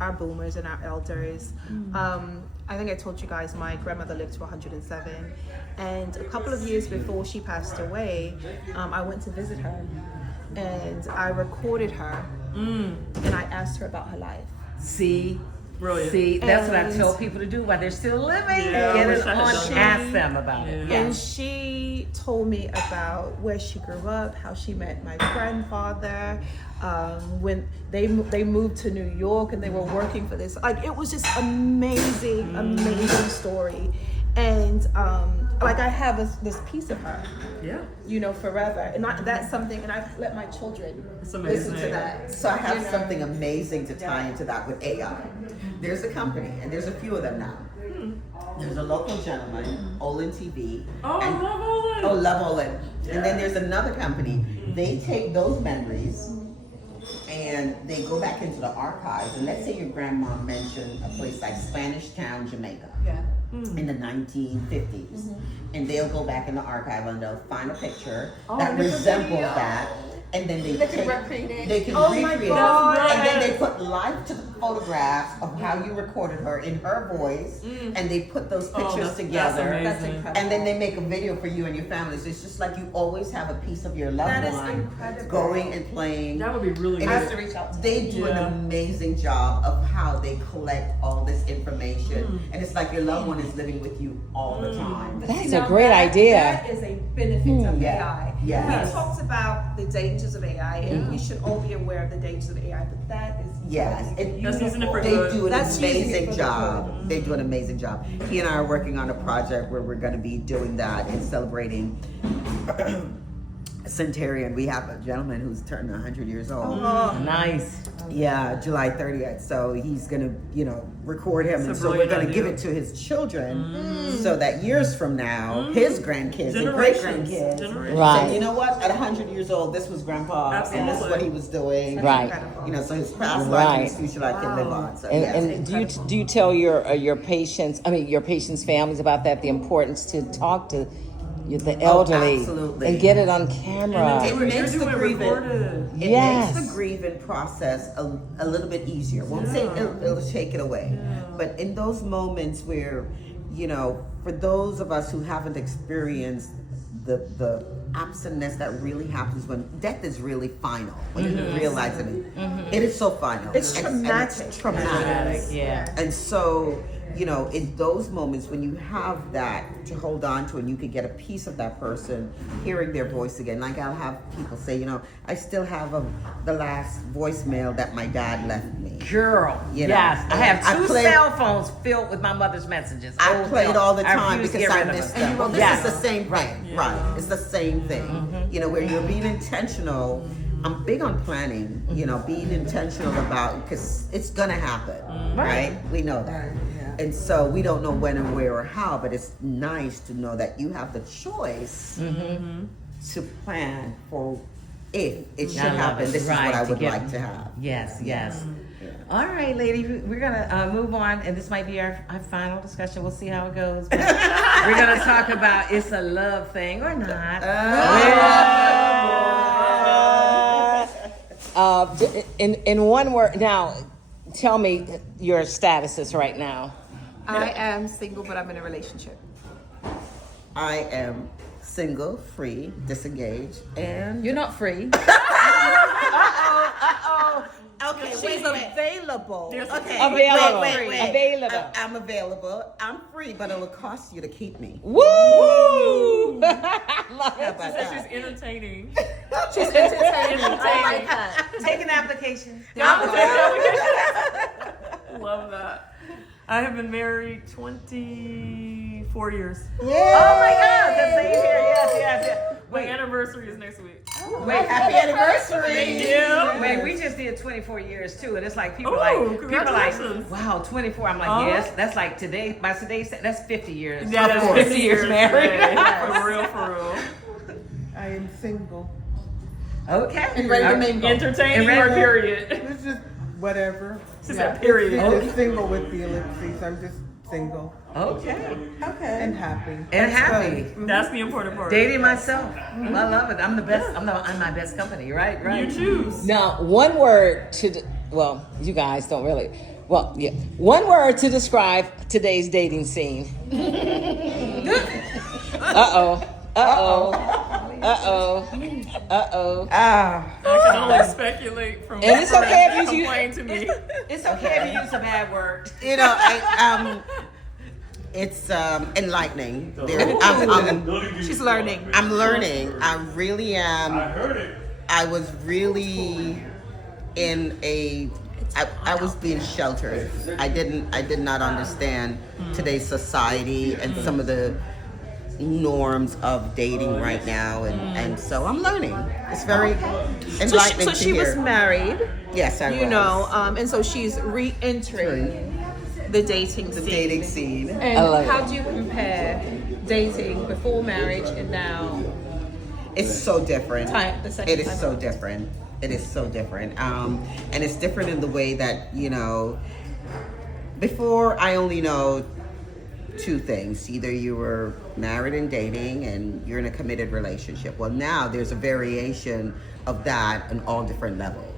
our boomers and our elders? I think I told you guys my grandmother lived to 107, and a couple of years before she passed away, I went to visit her, and I recorded her, and I asked her about her life. See, Brilliant. See, that's what I And- tell people to do while they're still living. Yeah, I Get wish it I had on, done that. ask them about it. Yeah. And she told me about where she grew up, how she met my grandfather, when they moved to New York and they were working for this. Like, it was just amazing, amazing story. And like, I have this piece of her, Yeah. forever. And that's something, and I've let my children It's listen amazing. to that. So I have something amazing to tie into that with AI. There's a company, and there's a few of them now. There's a local gentleman, Olin TV. Oh, and- love Olin. Oh, love Olin. And then there's another company. They take those memories and they go back into the archives. And let's say your grandma mentioned a place like Spanish Town, Jamaica. Yeah. In the 1950s, and they'll go back in the archive and they'll find a picture that and there's a resembles video. that, and then They can recreate it. They can Oh my recreate God. it, and then they put life to the photographs of how you recorded her in her voice, and they put those pictures That's together. amazing. That's incredible. And then they make a video for you and your family. So it's just like you always have a piece of your loved That is one incredible. going and playing. That would be really And I good. have to reach out to They do Yeah. an amazing job of how they collect all this information, and it's like your loved one is living with you all the time. That's Now a great that- idea. That is a benefit of Yeah. AI. Yes. We talked about the dangers of AI, and we should all be aware of the dangers of AI, but that is Yes, and you That's That's using it for They good. do an That's using it for amazing the job. They do an amazing job. He and I are working on a project where we're going to be doing that and celebrating centenarian. We have a gentleman who's turning 100 years old. Nice. Yeah, July 30th. So he's gonna, record him, and so we're brilliant gonna idea. give it to his children, so that years from now, his grandkids and great grandkids, Generations. Right. say, you know what? At 100 years old, this was Grandpa, and this is Absolutely. what he was doing. Right. So his past life and his Right. future life can live on. So And, yes. and do you tell your patients, your patients' families about that, the importance to talk to the elderly absolutely. and get it on camera? It makes the grieving. It Yes. makes the grieving process a little bit easier. Won't say it'll take it away, but in those moments where, for those of us who haven't experienced the absentness that really happens when death is really final, when you realize it, it is so final. It's And traumatic. it's traumatic. Yeah. And so, in those moments when you have that to hold on to and you can get a piece of that person, hearing their voice again. Like I'll have people say, I still have the last voicemail that my dad left me. Girl, You know, yes. I have I two played- cell phones filled with my mother's messages. I Oh, play it no. all the I time refuse to because get I rid of miss them. them. Well, this Yes. is the same thing, right? It's the same thing. Where you're being intentional. I'm big on planning, being intentional about, because it's gonna happen, right? We know that. And so we don't know when and where or how, but it's nice to know that you have the choice to plan for if it should I love happen. it. This is Right, what I to would get- like to have. Yes, yes. All right, ladies, we're gonna move on, and this might be our final discussion. We'll see how it goes. But we're gonna talk about it's a love thing or not. In one word, now, tell me your statuses right now. I am single, but I'm in a relationship. I am single, free, disengaged, and You're not free. okay, She's available. Okay, Available. wait. Available. I'm available. I'm free, but it'll cost you to keep me. Woo! Love it. How about She's that? entertaining. She's entertaining. Entertaining. Taking applications. Love that. I have been married 24 years. Oh my God! The same here. Yes. My anniversary is next week. Wait, happy anniversary! Thank you. Wait, we just did 24 years too, and it's like people Ooh, like congratulations. wow, 24. I'm like, Uh-huh. yes, that's like today. By today's that's 50 years. That Of is course. 50 years married. today. For real. I am single. Okay. And ready to mingle. Entertaining And or ready- period? It's just whatever. She said period. It's single with the ellipses. I'm just single Okay. and happy. And happy. That's the important part. Dating myself. I love it. I'm the best. I'm my best company. Right. You choose. Now, one word to you guys don't really. Well, yeah. One word to describe today's dating scene. Uh-oh. I can only speculate from And it's what okay friends if you complain to me. It's okay if you use a bad word. It's enlightening. She's learning. I'm learning. I really am. I was really in a. I was being sheltered. I did not understand today's society and some of the norms of dating right now, and so I'm learning. It's very enlightening So to she hear. was married, Yes, I was. and so she's re-entering the dating The scene. dating scene. And I love how it. do you compare dating before marriage and now? It's so different. The second It is time so out. different. It is so different. And it's different in the way that, before I only know two things. Either you were married and dating and you're in a committed relationship. Well, now there's a variation of that on all different levels.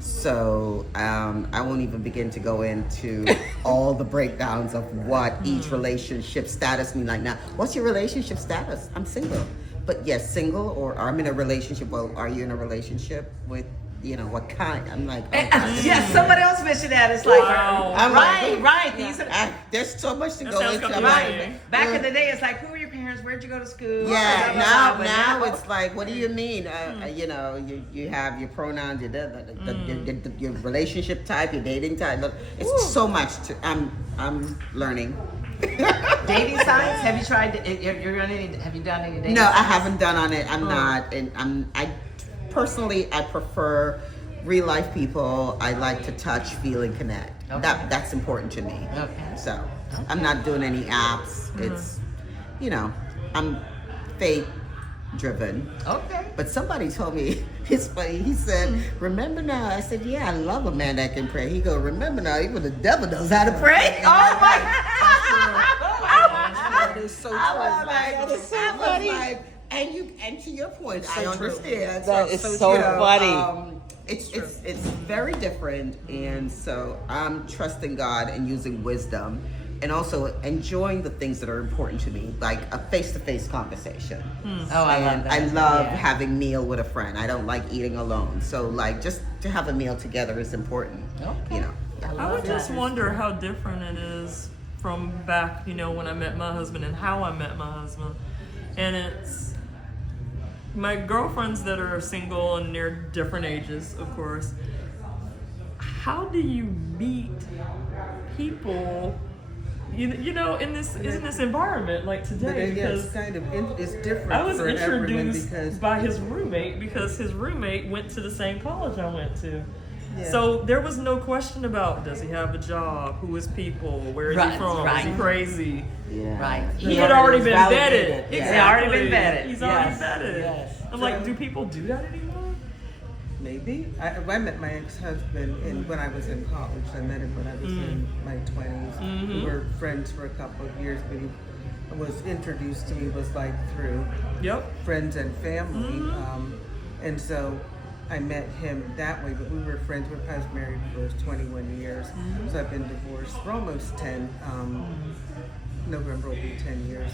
So I won't even begin to go into all the breakdowns of what each relationship status means. Like now, what's your relationship status? I'm single. But yes, single, or I'm in a relationship. Well, are you in a relationship with, what kind? I'm like, Yes, somebody else mentioned that. It's like, Wow. right. These are, there's so much to That go sounds into. confusing. Back in the day, it's like, who are your parents? where'd you go to school? Yeah, Blah, blah, blah. now But it's like, what do you mean? You know, you have your pronouns, your relationship type, your dating type. Look, it's so much. I'm learning. dating sites? Have you tried? Have you done any dating? No, I sites? haven't done on it. I'm not, and I personally I prefer real life people. I like to touch, feel, and connect. Okay. That's important to me. Okay. So I'm not doing any apps. It's, you know, I'm faith driven. Okay. But somebody told me, it's funny, he said, remember now. I said, yeah, I love a man that can pray. He go, remember now, even the devil knows how to pray. Oh my That is so true. That is so funny. And to your point, I understand. That is so funny. It's very different, and so I'm trusting God and using wisdom, and also enjoying the things that are important to me, like a face-to-face conversation. Oh, I love that. I love having meal with a friend. I don't like eating alone, so like just to have a meal together is important. Okay. You know. I would just wonder how different it is from back, you know, when I met my husband and how I met my husband. And it's my girlfriends that are single and they're different ages, of course. How do you meet people, you know, in this environment like today? Yes, Because kind of. It's different. I was for everyone introduced because by his roommate because his roommate went to the same college I went to. Yeah. So there was no question about, does he have a job? Who is people? Where is Right, he from? right. Is he crazy? Yeah. Right. He had already been validated. vetted. Yeah. Exactly. He already been vetted. He's Yes. already vetted. Yes. I'm like, do people do that anymore? maybe I met my ex-husband when I was in college. I met him when I was in my 20s. We were friends for a couple of years, but he was introduced to me was like through friends and family, and so I met him that way. But we were friends. I was married for 21 years, so I've been divorced for almost 10. November will be 10 years.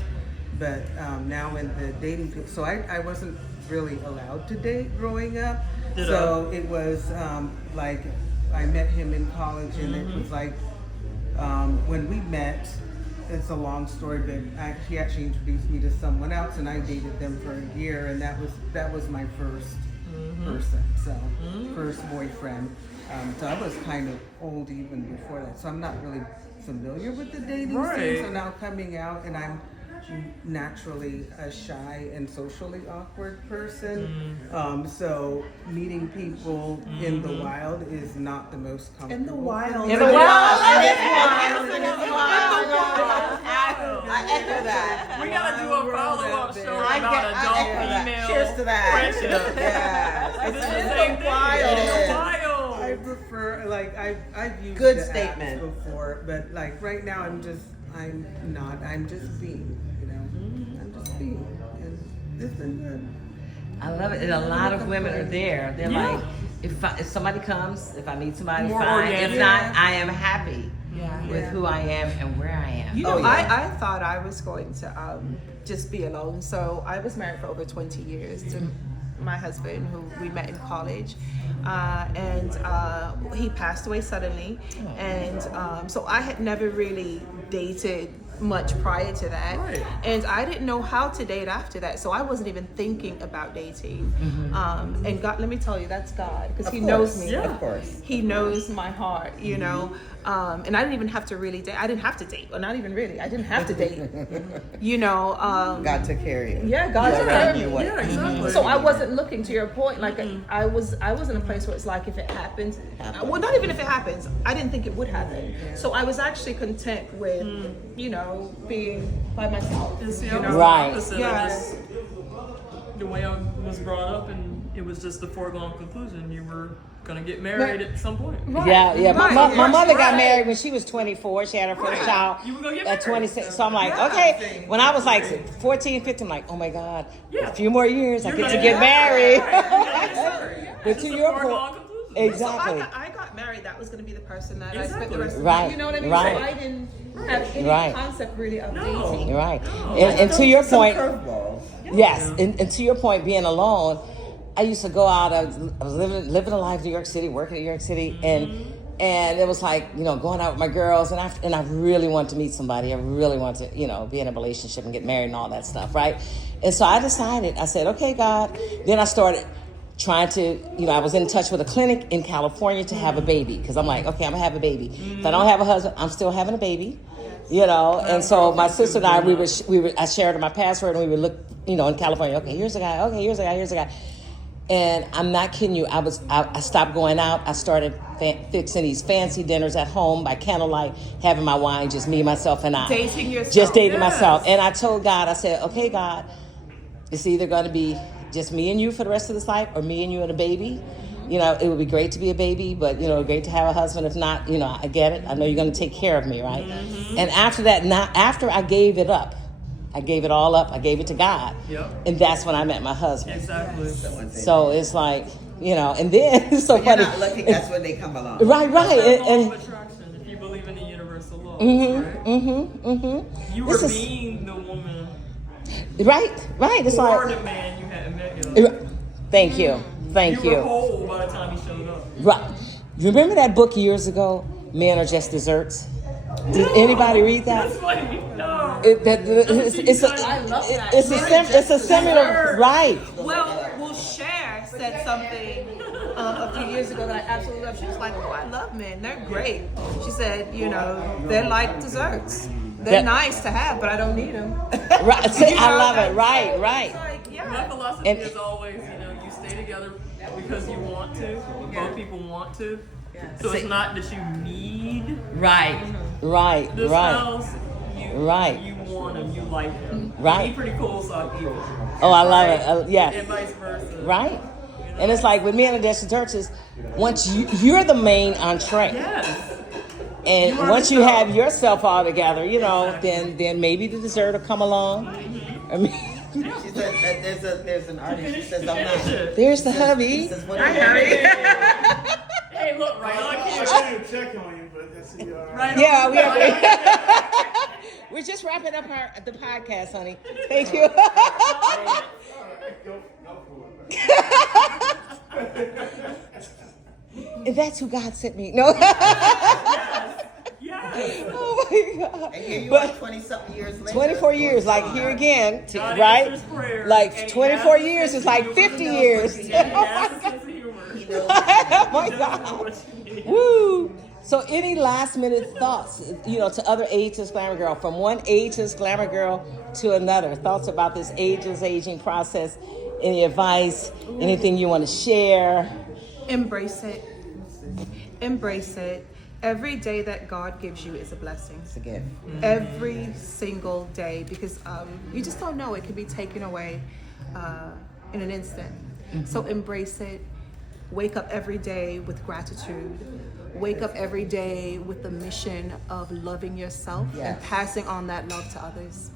But now in the dating field, so I wasn't really allowed to date growing up. So it was like I met him in college, and it was like when we met. It's a long story, but he actually introduced me to someone else, and I dated them for a year, and that was my first person, so first boyfriend. So I was kind of old even before that, so I'm not really familiar with the dating scene. So now coming out, and I'm naturally a shy and socially awkward person. So meeting people in the wild is not the most comfortable. In the wild. In the wild. I echo that. We gotta do a follow-up show about adult female Cheers to that. friendship. Yeah. It's the same thing. It's wild. I prefer, like, I've used Good the statement. apps before, but like right now I'm just being, you know, I'm just being, and it's been good. I love it. And a lot of women are there. They're like, if somebody comes, if I meet somebody, More fine. organic. If not, I am happy with Yeah. who I am and where I am. You know, yeah. I thought I was going to just be alone. So I was married for over 20 years to my husband, who we met in college. And he passed away suddenly. And so I had never really dated much prior to that. Right. And I didn't know how to date after that. So I wasn't even thinking about dating. And God, let me tell you, that's God. Because He knows me. Yeah. Of course. He knows my heart, you know. And I didn't even have to really date. I didn't have to date. Well, not even really. I didn't have to date. You know. God took care of you. Yeah, God took care of me. Yeah, exactly. So I wasn't looking, to your point, like I was in a place where it's like, if it happens, well, not even if it happens, I didn't think it would happen. So I was actually content with, you know, being by myself. And see, you I was know? the Right. opposite. Yeah. I just, the way I was brought up, and it was just a foregone conclusion. You were gonna get married at some point. Yeah. Right. My mother got Right. married when she was 24. She had her first child You were gonna get at married. 26. So I'm like, okay. When I was like 14, 15, I'm like, oh my God, Yeah. a few more years, I You're get to gonna get get married. But It's to just a your foregone point, conclusion. exactly. So I got married. That was going to be the person that I spent Exactly. the rest of the Right. You know what I mean? Right. So I didn't have any Right. concept really of No. dating. You're right. And to your point, Curveball. yes, and to your point, being alone, I used to go out. I was living a life in New York City, working in New York City, and And it was like, you know, going out with my girls, and I really wanted to meet somebody. I really wanted to, you know, be in a relationship and get married and all that stuff, right? And so I decided, I said, okay, God. Then I started trying to, you know, I was in touch with a clinic in California to have a baby, because I'm like, okay, I'm gonna have a baby. If I don't have a husband, I'm still having a baby, you know. And so my sister and I, I shared my password, and we would look, you know, in California. Okay, here's a guy. Okay, here's a guy. Here's a guy. And I'm not kidding you. I stopped going out. I started fixing these fancy dinners at home by candlelight, having my wine, just me, myself, and I. Dating yourself. Just dating myself. And I told God, I said, okay, God, it's either going to be just me and you for the rest of this life, or me and you and a baby. You know, it would be great to be a baby, but, you know, great to have a husband. If not, you know, I get it. I know you're going to take care of me, right? Mm-hmm. And after that, after I gave it up, I gave it all up. I gave it to God. Yep. And that's when I met my husband. Exactly. So it's like, you know, and then it's so funny. You're not looking, that's when they come along. Right. That's law of attraction, if you believe in the universal law. You were being the woman. Right. It's like. Or the man you hadn't met yet. Thank you. You were whole by the time he showed up. Right. Remember that book years ago, Men Are Just Desserts? Did anybody read that? That's funny. No. It's a similar, right. Well, Cher said something a few years ago that I absolutely love. She was like, "Oh, I love men. They're great." She said, "You know, they're like desserts. They're nice to have, but I don't need them." Right. I love it. Right. Like, yeah. My philosophy is always, you know, you stay together because you want to. Both people want to. So it's not that you need. Right. This house. You want them. You like them. Right. Be pretty cool, so I feel. Oh, I love it. Yes. And vice versa. Right. You know? And it's like with Men Are Just Desserts, once you're the main entree. Yes. And once you have yourself all together, you know, then maybe the dessert will come along. I mean, She said that there's an artist. She says, I'm not. there's the hubby. Hey, look, right on I camera. can't even check on you, but that's you are. Right Yeah, on we're just wrapping up the podcast, honey. Thank you. And that's who God sent me. No. Yes. Oh my God. And here you are 20-something years later. 24 years, like here again, God right? answers prayers. Like And 24 he years has is like to 50 do years. what he has a sense of humor. Oh my He does know God. what you need. Woo. So any last minute thoughts, you know, to other Ageless Glamour Girl, from one Ageless Glamour Girl to another, thoughts about this ageless aging process, any advice, anything you want to share? Embrace it. Embrace it. Every day that God gives you is a blessing. It's a gift. Every single day, because you just don't know, it could be taken away in an instant. So embrace it. Wake up every day with gratitude. Wake up every day with the mission of loving yourself and passing on that love to others.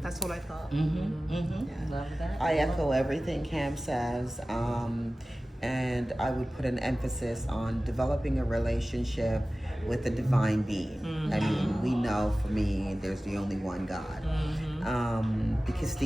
That's what I thought. Love that. I echo everything Cam says. And I would put an emphasis on developing a relationship with the divine being. I mean, we know for me, there's the only one God. Because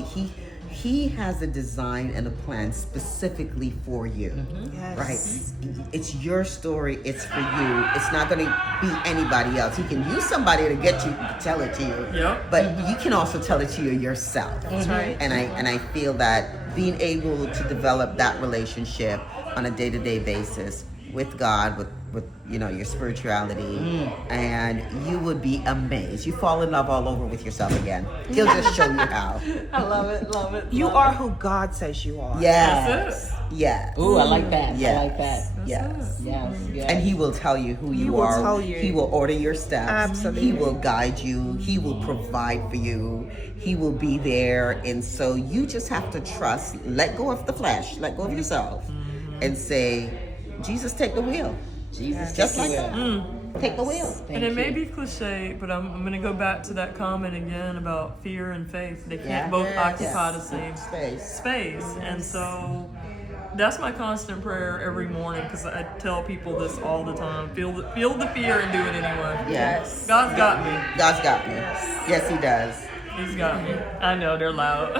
he has a design and a plan specifically for you. Yes. Right? It's your story, it's for you. It's not going to be anybody else. He can use somebody to get you, tell it to you. Yep. But you can also tell it to you yourself. That's right. And I feel that being able to develop that relationship on a day-to-day basis with God, with you know, your spirituality, and you would be amazed. You fall in love all over with yourself again. He'll just show you how. I love it, love it. You are who God says you are. Yes. Yes. Ooh, I like that. Yes. I like that. Yes. Yes. And he will tell you who you will are. tell you. He will order your steps. Absolutely. He will guide you. He will provide for you. He will be there. And so you just have to trust, let go of the flesh, let go of yourself, and say, Jesus, take the wheel. Jesus, Just take like the wheel. that. Take the wheel. And it may be cliche, but I'm going to go back to that comment again about fear and faith. They can't both occupy the same space. And so that's my constant prayer every morning, because I tell people this all the time. Feel the fear and do it anyway. Yes. God's got me. God's got me. Yes, he does. He's got me. I know, they're loud.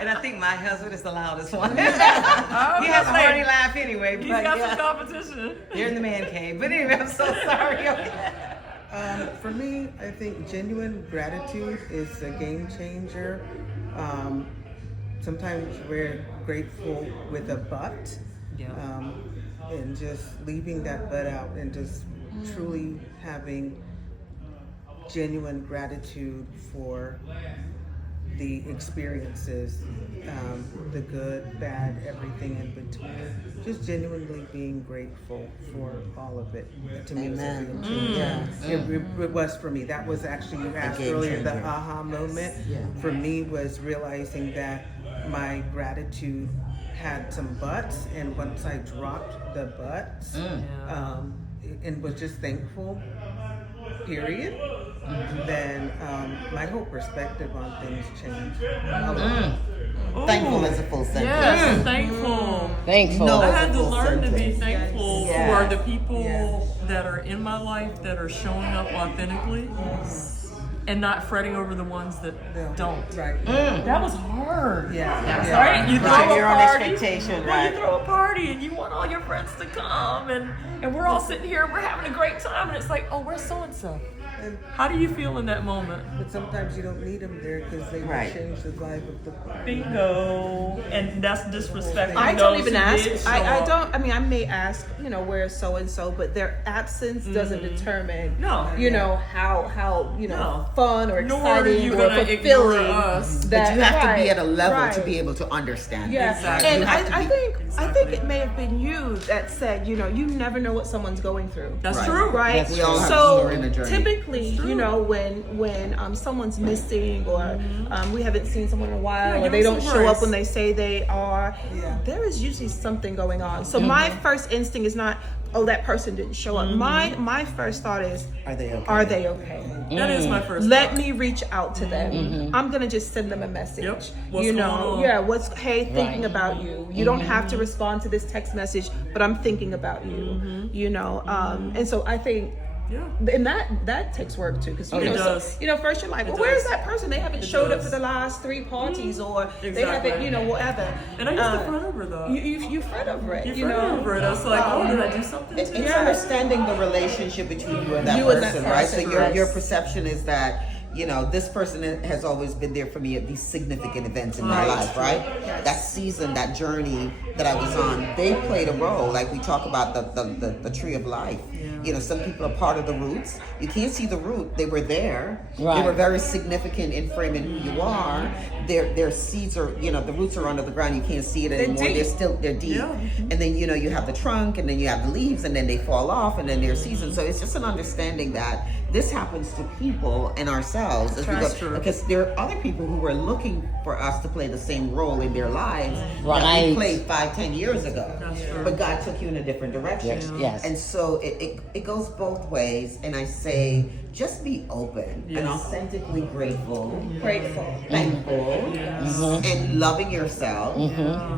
And I think my husband is the loudest one. He has a hearty laugh anyway. He's But got yeah, some competition. they're in the man cave. But anyway, I'm so sorry. For me, I think genuine gratitude is a game changer. Sometimes we're grateful with a but, and just leaving that but out and just truly having genuine gratitude for the experiences, the good, bad, everything in between. Just genuinely being grateful for all of it. To me, was a real change. It was for me. That was actually, you asked game earlier, the changer. aha moment. For me was realizing that my gratitude had some buts, and once I dropped the buts, and was just thankful, period, then my whole perspective on things changed. Thankful is a full sentence. Yes, thankful. Thankful. No. I had to Full learn to be sentence. thankful Yes. for the people that are in my life that are showing up authentically and not fretting over the ones that don't. Right. That was hard. Yeah. Right? You throw Right, a your own party. expectation, Well, right. you throw a party and you want all your friends to come and we're all sitting here and we're having a great time and it's like, oh, where's so and so? How do you feel in that moment? But sometimes you don't need them there because they will Right. change the vibe of the party. Bingo. And that's disrespectful. I don't those even who ask. did show I up. don't. I mean, I may ask, where's so and so, but their absence doesn't determine, No. how No. fun or Nor are exciting you or gonna fulfilling. ignore us. That, But you have to right, be at a level to right. be able to understand. Yeah, Exactly. and You have to I be- think it may have been you that said, you never know what someone's going through. That's Right. true. Right. We all have So story in the journey. typically, when someone's missing or we haven't seen someone in a while Yeah, or give they them don't some show up grace. when they say they are, there is usually something going on. So my first instinct is not, oh, that person didn't show up. My first thought is, Are they okay? are they okay? That is my first Let thought. me reach out to them. I'm gonna just send them a message. Yep. What's going on? Hey, thinking about you. You don't have to respond to this text message, but I'm thinking about you. And so I think. Yeah. And that takes work too, because It does. first you're like, well, It where's does. that person? They haven't It showed up does. for the last 3 parties, or they Exactly. haven't, whatever. And I used to fret over that. You fret over it. You fret over it. I was like, oh, did I do something It's to you? understanding the relationship between you and that You person, and that right? So person, your yes. your perception is that this person has always been there for me at these significant events in my life, right? That season, that journey that I was on, they played a role. Like we talk about the tree of life. Some people are part of the roots. You can't see the root. They were there. Right. They were very significant in framing who you are. Their seeds are, the roots are under the ground. You can't see it anymore. deep. They're deep. Yeah. And then, you have the trunk, and then you have the leaves, and then they fall off, and then there's seasons. So it's just an understanding that this happens to people and ourselves as we go. That's true. Because there are other people who were looking for us to play the same role in their lives that Right. we played 5-10 years ago. That's true. But God took you in a different direction. Yes. And so it goes both ways. And I say, just be open and authentically grateful, thankful, and loving yourself.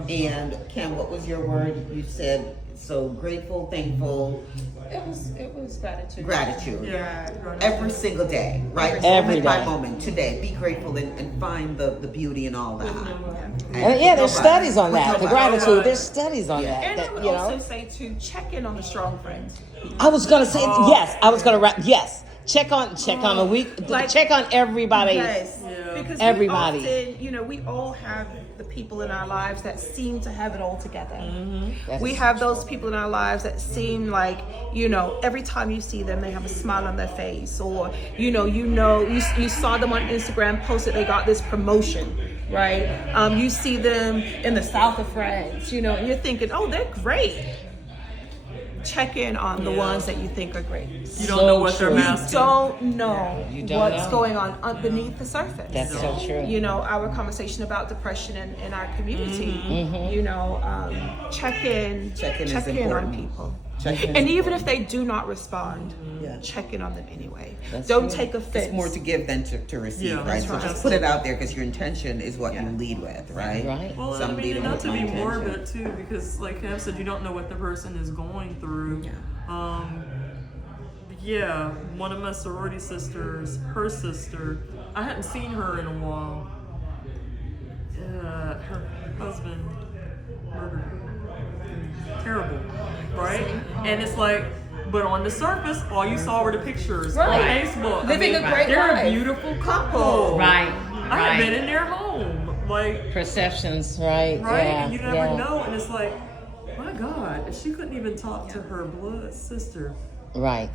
And Kim, what was your word? You said, so grateful, thankful, It was gratitude. gratitude. Yeah. Every single day, right? Every Moment by day. moment. Today, be grateful and find the beauty in all that. And yeah, there's studies on that. The With gratitude, there's studies on Yeah. And that. I would also say to check in on the strong friends. I was gonna say yes. I was gonna wrap. Yes, check on a week. Like- check on everybody. Yes, because Everybody. we often, we all have the people in our lives that seem to have it all together. That's We have those people in our lives that seem like, every time you see them, they have a smile on their face, or you saw them on Instagram post that they got this promotion, right? You see them in the south of France, and you're thinking, oh, they're great. Check in on the ones that you think are great. You don't know what true. they're masking. Don't know You don't what's know. going on beneath the surface. That's so true. Our conversation about depression in our community. Check in is on important. people. Check-in And is even if they do not respond, Yeah. check in on them anyway. That's Don't true. take offense. It's more to give than to receive, Yeah, right? that's So right. just put it out there because your intention is what you lead with, right? Right. Well, Some lead and not with to my be intention. morbid too, because like Cam said, you don't know what the person is going through. One of my sorority sisters, her sister, I hadn't seen her in a while. her husband murdered her. Terrible, right? And it's like, but on the surface, all you saw were the pictures on Facebook. Living a great they're life. a beautiful couple. Right. I have been in their home. Like, Perceptions, right? right? Yeah, And you never yeah. know. And it's like, my God, she couldn't even talk to her blood sister. Right.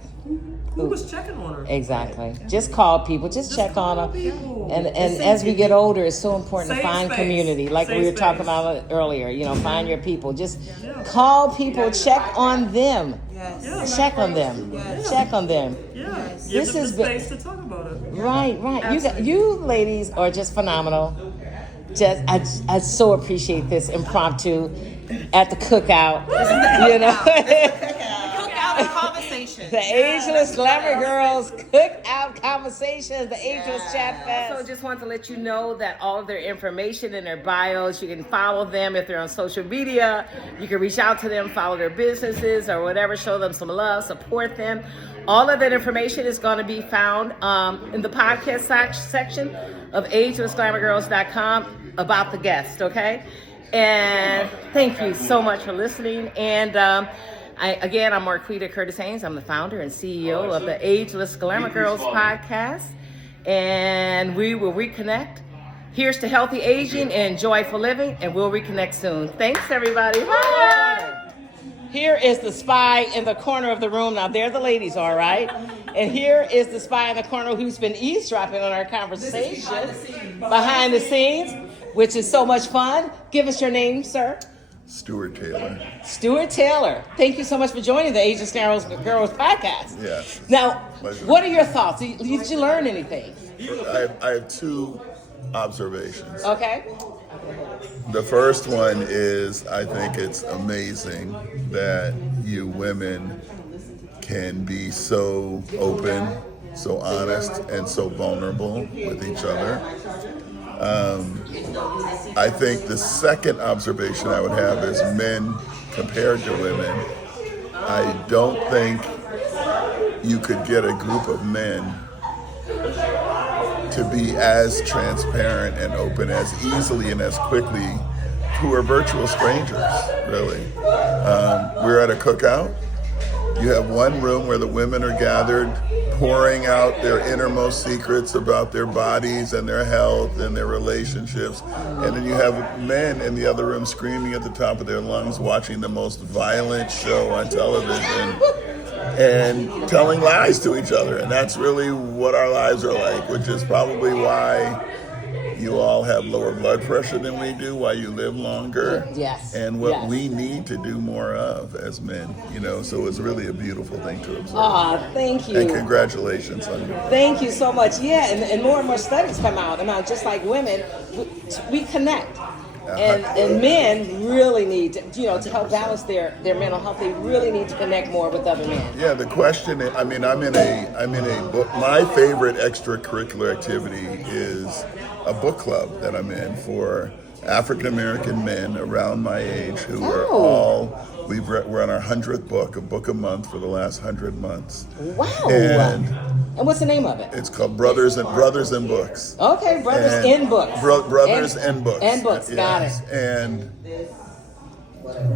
Who was checking on her? Exactly. Just call people. Just check on them. People. And as we get older, it's so important to Safe find space. community, like Safe we were talking space. about earlier. You know, find your people. Just call people. Check on them. Yes. Check on them. Check on them. Yeah. Give This them has the been- space to talk about it. Right, right. You ladies are just phenomenal. I so appreciate this impromptu at the cookout. You know. Cookout and conversation. The Ageless Glamour Girls Cookout Conversations, the Ageless Chatfest. So just want to let you know that all of their information in their bios, you can follow them if they're on social media. You can reach out to them, follow their businesses or whatever, show them some love, support them. All of that information is going to be found in the podcast section of agelessglamourgirls.com about the guest, okay? And thank you so much for listening. And I'm Marqueeta Curtis-Haynes. I'm the founder and CEO of the Ageless Glamour Girls Podcast. And we will reconnect. Here's to healthy aging and joyful living, and we'll reconnect soon. Thanks, everybody. Bye. Here is the spy in the corner of the room. Now, there the ladies are, right? And here is the spy in the corner who's been eavesdropping on our conversation behind the scenes, which is so much fun. Give us your name, sir. Stuart Taylor. Stuart Taylor. Thank you so much for joining the Ageless Glamour Girls Podcast. Yes. Now, Pleasure. what are your thoughts? Did you learn anything? I have two observations. Okay. The first one is I think it's amazing that you women can be so open, so honest, and so vulnerable with each other. I think the second observation I would have is men compared to women. I don't think you could get a group of men to be as transparent and open as easily and as quickly who are virtual strangers, really. We're at a cookout. You have one room where the women are gathered, pouring out their innermost secrets about their bodies and their health and their relationships. And then you have men in the other room screaming at the top of their lungs, watching the most violent show on television and telling lies to each other. And that's really what our lives are like, which is probably why you all have lower blood pressure than we do, why you live longer. Yes. And what Yes. we need to do more of as men, so it's really a beautiful thing to observe. Thank you. And congratulations on you. Thank you so much. Yeah, and more studies come out about just like women, we connect. And men really need to help balance their mental health. They really need to connect more with other men. Yeah, the question is, I'm in a book. My favorite extracurricular activity is a book club that I'm in for African American men around my age who are we're on our 100th book, a book a month for the last 100 months. Wow. And what's the name of it? It's called Brothers and Books. Okay, Brothers in Books. Brothers and Books. And Books, got it. And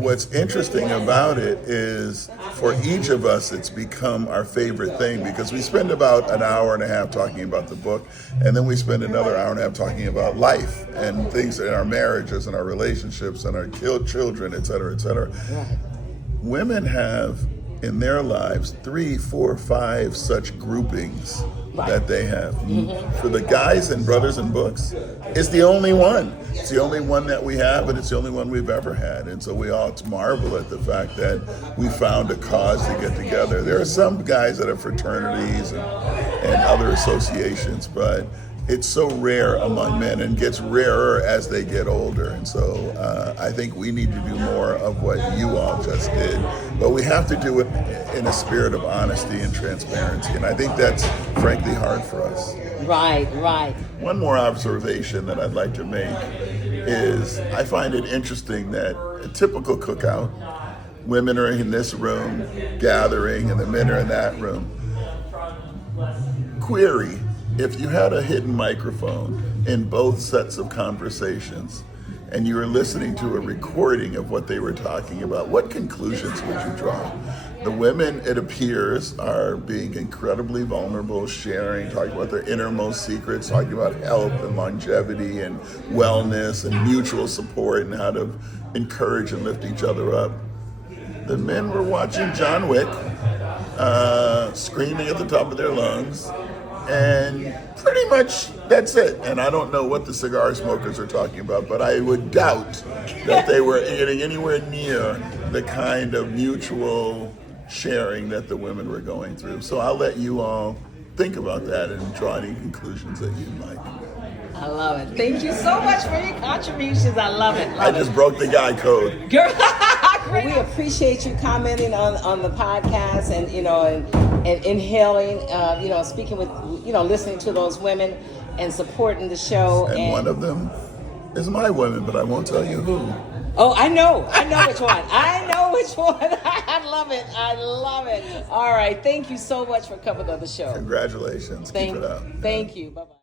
what's interesting about it is for each of us, it's become our favorite thing because we spend about an hour and a half talking about the book, and then we spend another hour and a half talking about life and things in our marriages and our relationships and our children, et cetera, et cetera. Right. Women have in their lives 3, 4, 5 such groupings that they have. For the guys in Brothers and Books, it's the only one. It's the only one that we have, and it's the only one we've ever had. And so we all marvel at the fact that we found a cause to get together. There are some guys that have fraternities and other associations, but it's so rare among men and gets rarer as they get older. And so I think we need to do more of what you all just did. But we have to do it in a spirit of honesty and transparency. And I think that's frankly hard for us. Right. One more observation that I'd like to make is I find it interesting that a typical cookout, women are in this room gathering and the men are in that room. Query, if you had a hidden microphone in both sets of conversations and you were listening to a recording of what they were talking about, what conclusions would you draw? The women, it appears, are being incredibly vulnerable, sharing, talking about their innermost secrets, talking about health and longevity and wellness and mutual support and how to encourage and lift each other up. The men were watching John Wick, screaming at the top of their lungs, and pretty much that's it. And I don't know what the cigar smokers are talking about, but I would doubt that they were getting anywhere near the kind of mutual sharing that the women were going through. So I'll let you all think about that and draw any conclusions that you'd like. I love it. Thank you so much for your contributions. I love it. I just broke the guy code. Girl, we appreciate you commenting on the podcast and and inhaling, speaking with, listening to those women and supporting the show. And one of them is my woman, but I won't tell you who. Oh, I know which one. I know which one. I love it. All right. Thank you so much for coming on the show. Congratulations. Keep it up. Thank you. Bye-bye.